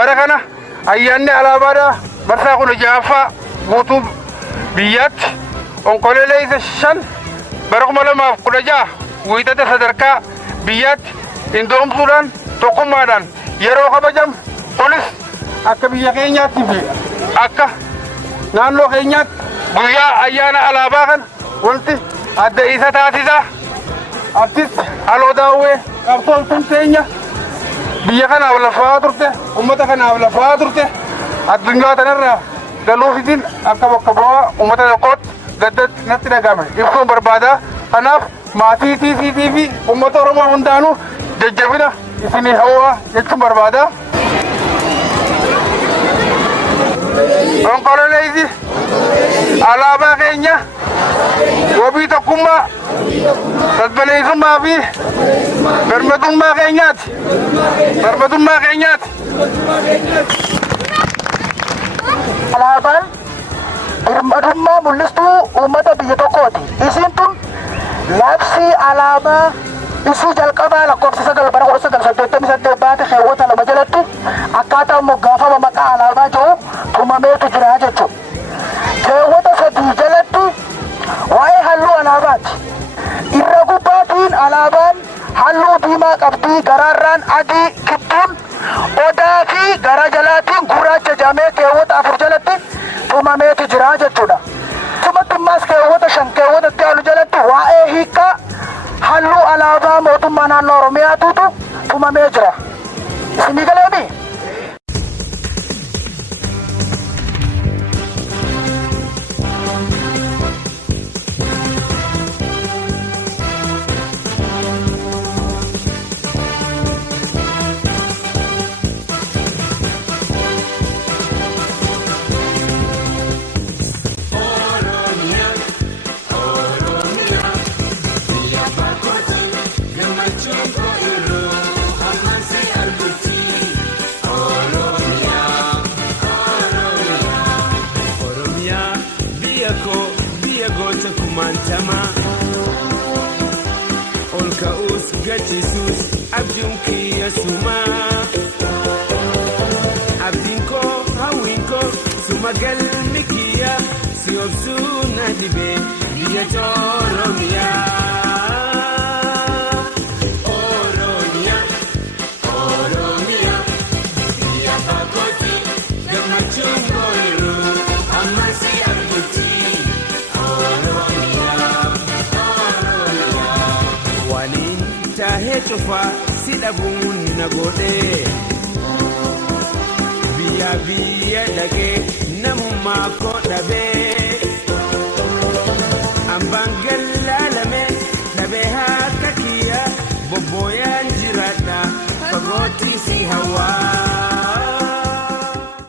بركنا أياني على بارا برساقنا جافا موتو بيات أنقل ليس الشن برغم لما قرجا ويتد صدركا بيات إندوم سودان تقوم مادان يرو خبجم بوليس أكا بيا كينيا تبي أكا نانلو كينيا بيا أيانا على باغن ولتي أدى إيسا تاتيزا أبتس ألو داوي أبطل تنتينيا بيا كان أولا فاترته أمتا كان أولا فاترته الدنيا تنرى قالوا في دين أكا وكبوا أمتا يقود قدت نتنا قامل يبقون بربادا أناف ما في أمتا رمى هندانو ججبنا إسني هوا يكتم بربادا أنقلوا ليزي على باقينيا وبيتكما تدبليزم ما فيه برمدون ما غينيات برمدون ما غينيات alaabaan birmadummaa mul'istuu uummata biyya tokkooti. Isiin tun labsii alaabaa isii jalqabaa lakkoofsa 9/1988 baate keewwata 2 jalatti akkaataa moggaafama maqaa alaabaa jiru tumameetu jira jechuudha. Keewwata 3 jalatti waa'ee halluu alaabaati. Irra gubbaatiin alaabaan halluu diimaa qabdii garaarraan adii gidduun odaa fi gara jalaatiin gurraacha jamee keewwata 4 jalatti tumameetu jira jechuudha. Tumatti ammas keewwata 5 keewwatatti aanu jalatti waa'ee hiikaa halluu alaabaa mootummaa naannoo Oromiyaatutu tumamee jira. Isinii galeemi? Olkaus gatisus abjunki yasuma abdinko hawinko sumagal mikiya siobsuna dibe diyatoromia Oromia diya bakoti gamachungo iru amasi abduti Tahetufa sidabun nagode biya dage namuma ko dabe